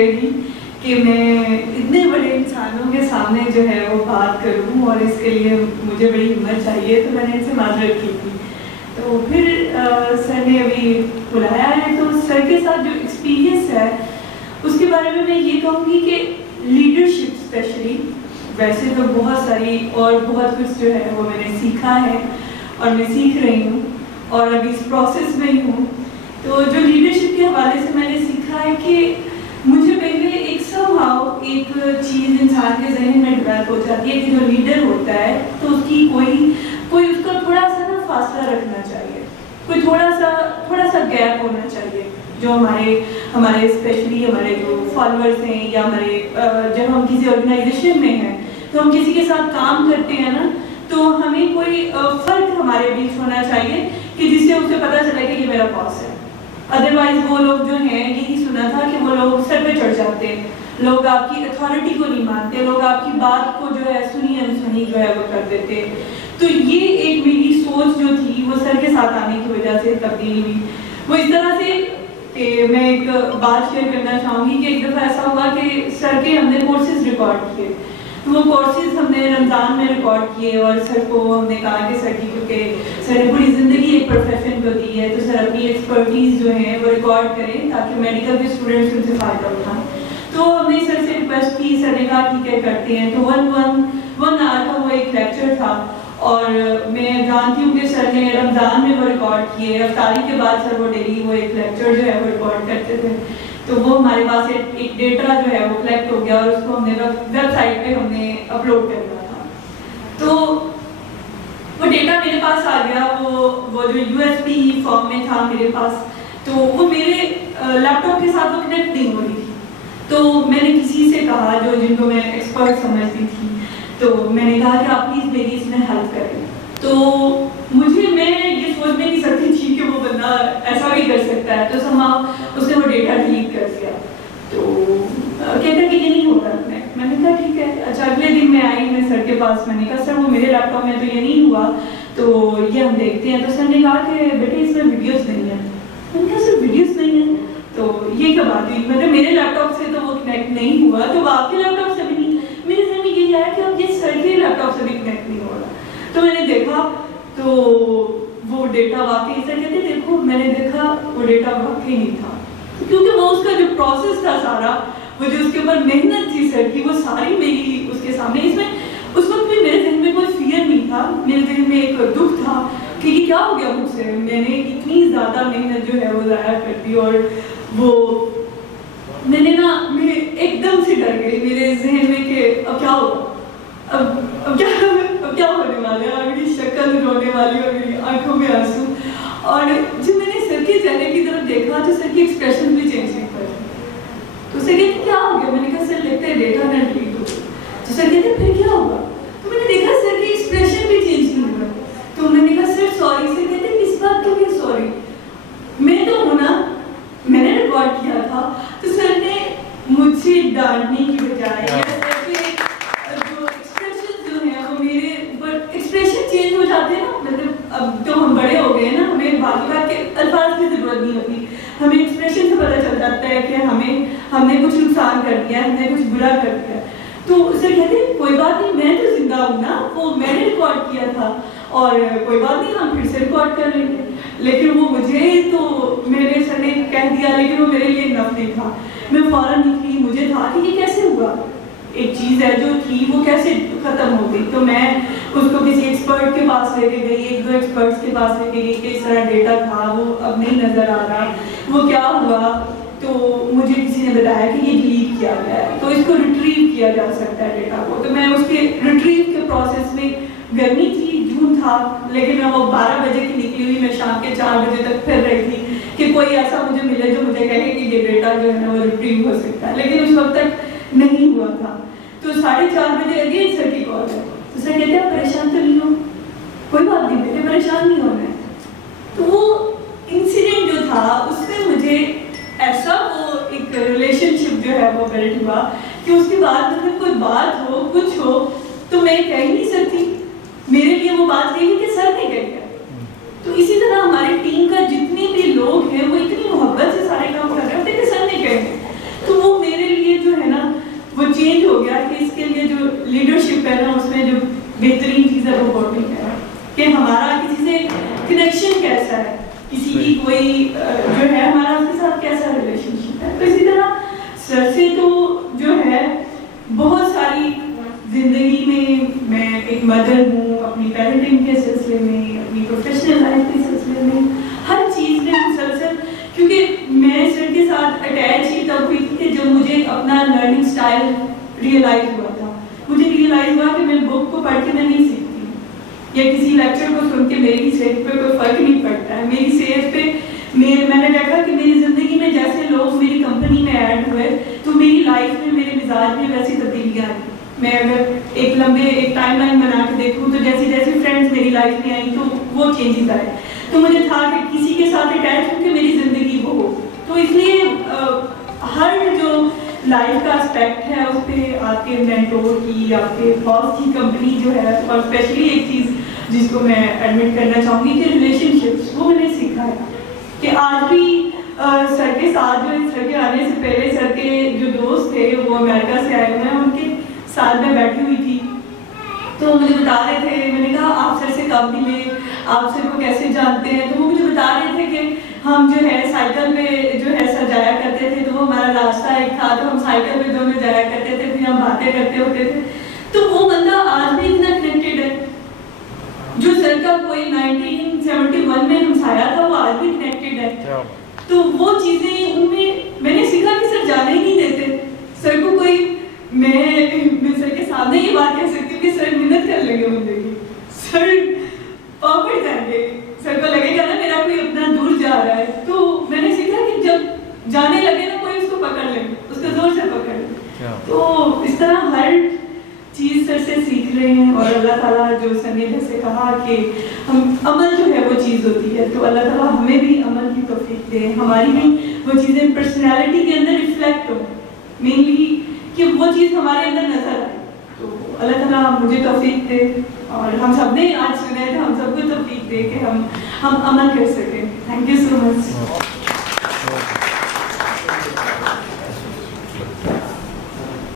رہے گی کہ میں اتنے بڑے انسانوں کے سامنے جو ہے وہ بات کروں، اور اس کے لیے مجھے بڑی ہمت چاہیے، تو میں نے ان سے معذرت کی تھی. تو پھر سر نے ابھی بلایا ہے، تو سر کے ساتھ جو ایکسپیرینس ہے اس کے بارے میں یہ کہوں گی کہ لیڈرشپ اسپیشلی، ویسے تو بہت ساری اور بہت کچھ جو ہے وہ میں نے سیکھا ہے اور میں سیکھ رہی ہوں اور ابھی اس پروسیس میں ہی ہوں. تو جو لیڈرشپ کے حوالے سے میں نے سیکھا ہے کہ مجھے پہلے ایک ایک چیز انسان کے ذہن میں ڈیولپ ہو جاتی ہے کہ جو لیڈر ہوتا ہے تو اس کی کوئی اس کا تھوڑا سا نا فاصلہ رکھنا چاہیے، کوئی تھوڑا سا گیپ ہونا چاہیے. جو ہمارے اسپیشلی ہمارے جو فالوورس ہیں یا ہمارے جب ہم کسی آرگنائزیشن میں ہیں تو ہم کسی کے ساتھ کام کرتے ہیں نا، تو ہمیں کوئی فرق ہمارے بیچ ہونا چاہیے کہ جس سے اسے پتہ چلے کہ یہ میرا باس ہے. ادروائز وہ لوگ جو ہیں، یہی سنا تھا کہ وہ لوگ سر پہ چڑھ جاتے ہیں، لوگ آپ کی اتھارٹی کو نہیں مانتے، لوگ آپ کی بات کو جو ہے سنی انسنی جو ہے وہ کر دیتے. تو یہ ایک میری سوچ جو تھی وہ سر کے ساتھ آنے کی وجہ سے تبدیل ہوئی. وہ اس طرح سے کہ میں ایک بات شیئر کرنا چاہوں گی کہ ایک دفعہ ایسا ہوا کہ سر کے ہم نے کورسز ریکارڈ کیے. وہ کورسز ہم نے رمضان میں ریکارڈ کیے اور سر کو ہم نے کہا کہ سر کی کیونکہ سر نے پوری زندگی ایک پروفیشن کو دی ہے تو سر اپنی ایکسپرٹیز جو ہیں وہ ریکارڈ کریں تاکہ میڈیکل کے اسٹوڈنٹس ان سے فائدہ اٹھائیں. تو ہم نے سر سے ریکویسٹ کی، سر نے کہا ٹھیک ہے کرتے ہیں. تو ون آور کا وہ ایک لیکچر تھا اور میں جانتی ہوں کہ سر نے رمضان میں وہ ریکارڈ کیے، افطاری کے بعد سر وہ ڈیلی وہ ایک لیکچر جو ہے وہ ریکارڈ کرتے تھے. تو وہ ہمارے پاس ایک ڈیٹا جو ہے وہ کلیکٹ ہو گیا اور اس کو ہم نے ویب سائٹ پہ ہم نے اپلوڈ کرنا تھا. تو وہ ڈیٹا میرے پاس آ گیا، وہ جو یو ایس پی فارم میں تھا میرے پاس، تو وہ میرے لیپ ٹاپ کے ساتھ وہ کنیکٹ نہیں ہو رہی تھی. تو میں نے کسی سے کہا جن کو میں ایکسپرٹ سمجھتی تھی، تو میں نے کہا کہ آپ پلیز میری اس میں ہیلپ کریں. تو میں یہ سوچ میں نہیں سکتی تھی کہ وہ بندہ ایسا بھی کر سکتا ہے. تو اس نے وہ ڈیٹا ڈیلیٹ کر دیا. تو کہتا کہ یہ نہیں ہوگا. میں نے کہا ٹھیک ہے. اچھا اگلے دن میں آئی میں سر کے پاس، میں نے کہا سر وہ میرے لیپ ٹاپ میں تو یہ نہیں ہوا، تو یہ ہم دیکھتے ہیں. تو سر نے کہا کہ بیٹے اس میں ویڈیوز نہیں ہیں. میں نے کہا سر ویڈیوز نہیں ہیں تو یہ کیا بات ہوئی؟ مطلب میرے لیپ ٹاپ سے تو وہ کنیکٹ نہیں ہوا تو وہ آپ کے لیپ ٹاپ سے بھی نہیں. میرے ذہن میں یہی آیا کہ اب یہ سر کے لیپ ٹاپ سے بھی کنیکٹ نہیں ہو رہا. تو میں نے دیکھا تو وہ ڈیٹا واقعی سر کہتے دیکھو، میں نے دیکھا وہ ڈیٹا واقعی نہیں تھا، کیونکہ وہ اس کا جو پروسیس تھا سارا، وہ جو اس کے اوپر محنت تھی سر کی، وہ ساری میری اس کے سامنے. اس میں اس وقت بھی میرے ذہن میں کوئی فیئر نہیں تھا، میرے ذہن میں ایک دکھ تھا کہ یہ کیا ہو گیا مجھ سے، میں نے اتنی زیادہ محنت جو ہے وہ ضائع کر دی. اور وہ میں ایک دم سے ڈر گئی میرے ذہن میں کہ اب کیا ہوگا، اب کیا ہونے والا ہے. اور میری شکل رونے والی اور میری آنکھوں میں آنسو. اور جب میں نے سر کے چہرے کی طرف دیکھا تو سر کی ایکسپریشن بھی چینج نہیں کر رہی. تو سر کہتے کیا ہو گیا؟ میں نے کہا سر لگتا ہے ڈیٹا نہ ڈیلیٹ ہو. تو سر کہتے پھر کیا ہوگا؟ تو میں نے دیکھا سر کی ایکسپریشن بھی چینج نہیں ہوا. تو میں نے کہا سر سوری. سر کہتے کس بات کے لیے سوری؟ میں تو ہوں نا، میں نے ریکارڈ کیا تھا. تو سر نے مجھ سے ڈانٹنے کی بجائے جو ایکسپریشن جو ہیں وہ میرے ایکسپریشن چینج ہو جاتے ہیں نا. مطلب اب تو ہم بڑے ہو گئے نا، ہمیں بات کے الفاظ کی ضرورت نہیں ہوتی، ہمیں ایکسپریشن سے پتہ چل جاتا ہے کہ ہم نے کچھ نقصان کر دیا، ہم نے کچھ برا کر دیا. تو سر کہتے ہیں کوئی بات نہیں، میں تو زندہ ہوں نا، وہ میں نے ریکارڈ کیا تھا اور کوئی بات نہیں، ہم پھر سے ریکارڈ کر لیں گے. لیکن وہ مجھے تو میرے سر نے کہہ دیا، لیکن وہ میرے لیے نف نہیں تھا. میں فوراً نکلی، مجھے تھا کہ یہ کیسے ہوا، ایک چیز ہے جو تھی وہ کیسے ختم ہو گئی. تو میں اس کو کسی ایکسپرٹ کے پاس لے کے گئی، ایک دو ایکسپرٹس کے پاس لے کے گئی کہ اس طرح ڈیٹا تھا وہ اب نہیں نظر آ رہا، وہ کیا ہوا. تو مجھے کسی نے بتایا کہ یہ ڈیلیٹ کیا گیا ہے تو اس کو ریٹریو کیا جا سکتا ہے ڈیٹا کو. تو میں اس کے ریٹریو کے پروسیس میں، گرمی تھی، جون تھا، لیکن میں وہ 12 بجے کی نکلی ہوئی، میں شام کے 4 بجے تک پھر رہی تھی کہ کوئی ایسا مجھے ملے جو مجھے کہے کہ یہ ڈیٹا جو ہے نا وہ ریٹریو ہو سکتا ہے. لیکن اس وقت تک نہیں ہوا تھا. تو 4:30 بجے اگین سر کی کال ہے. تو سر کہتے ہیں پریشان تو نہیں ہو؟ کوئی بات نہیں بیٹے، پریشان نہیں ہونا ہے. تو وہ انسیڈنٹ جو تھا اس میں مجھے ایسا وہ ایک ریلیشن شپ جو ہے وہ بلڈ ہوا کہ اس کے بعد مطلب کوئی بات ہو کچھ ہو تو میں کہہ ہی نہیں سکتی. میرے لیے وہ بات رہی کہ سر نے کہہ دیا. تو اسی طرح ہماری ٹیم کا جتنے بھی لوگ ہیں وہ اتنی محبت سے سارے کام کر رہے ہوتے کہ سر نے کہہ دیا. تو وہ میرے مجھے اپنا لرننگ اسٹائل ریئلائز ہوا تھا. مجھے ریئلائز ہوا کہ میں بک کو پڑھ کے میں نہیں سیکھتی یا کسی لیکچر کو سن کے میری صحت پہ کوئی فرق نہیں پڑتا ہے. میری صحت پہ میں نے دیکھا کہ میری زندگی میں جیسے لوگ میری کمپنی میں ایڈ ہوئے تو میری لائف میں میرے مزاج میں ویسی تبدیلیاں آئی. میں اگر ایک ٹائم لائن بنا کے دیکھوں تو جیسی جیسی فرینڈس میری لائف میں آئیں تو وہ چینجز آئے. تو مجھے تھا کہ کسی کے ساتھ اٹیچ ہو کے میری زندگی وہ ہو. تو اس لیے ہر جو لائف کا اسپیکٹ ہے اس پہ آپ کے مینٹور کی آپ کے باس کی کمپنی جو ہے, اور اسپیشلی ایک چیز جس کو میں ایڈمٹ کرنا چاہوں گی کہ ریلیشن شپس, وہ میں نے سیکھا ہے کہ آج بھی سر کے ساتھ جو سر کے آنے سے پہلے سر کے جو دوست تھے وہ امریکہ سے آئے ہوئے ہیں, ان کے ساتھ میں بیٹھی ہوئی تھی تو مجھے بتا رہے تھے, میں نے کہا آپ سر سے کب ملے, آپ سر کو کیسے جانتے ہیں, تو وہ مجھے بتا رہے تھے کہ ہم جو ہے سائیکل پہ جو ہے سر جایا کرتے تھے, تو وہ ہمارا راستہ ایک تھا, تو ہم سائیکل پہ دونوں جایا کرتے تھے, پھر ہم باتیں کرتے ہوتے تھے. تو وہ بندہ آج بھی اتنا کنیکٹڈ ہے جو سر کا کوئی 1971 میں ہمسایا تھا, وہ آج بھی کنیکٹڈ ہے. تو وہ چیزیں ان میں نے سیکھا کہ سر جانے ہی نہیں دیتے. سر کو کوئی میں سر کے سامنے یہ بات کہہ سکتی ہوں کہ سر محنت کر لیں گے بندے کی, سر پاپڑ جائیں گے, سر کو لگے گا نا میرا کوئی اپنا دور جا رہا ہے. تو میں نے سیکھا کہ جب جانے لگے نا کوئی اس کو پکڑ لیں, اس کو زور سے پکڑ لیں. تو اس طرح ہر چیز سر سے سیکھ رہے ہیں, اور اللہ تعالیٰ جو سر نے جیسے کہا کہ ہم عمل جو ہے وہ چیز ہوتی ہے, تو اللہ تعالیٰ ہمیں بھی عمل کی توفیق دے, ہماری بھی وہ چیزیں پرسنالٹی کے اندر ریفلیکٹ ہوں, مینلی کہ وہ چیز ہمارے اندر نظر آئے. تو اللہ تعالیٰ مجھے توفیق دے, اور ہم سب نے آج سنا ہے تو ہم سب کو توفیق دے کہ ہم عمل کر سکیں. Thank you so much.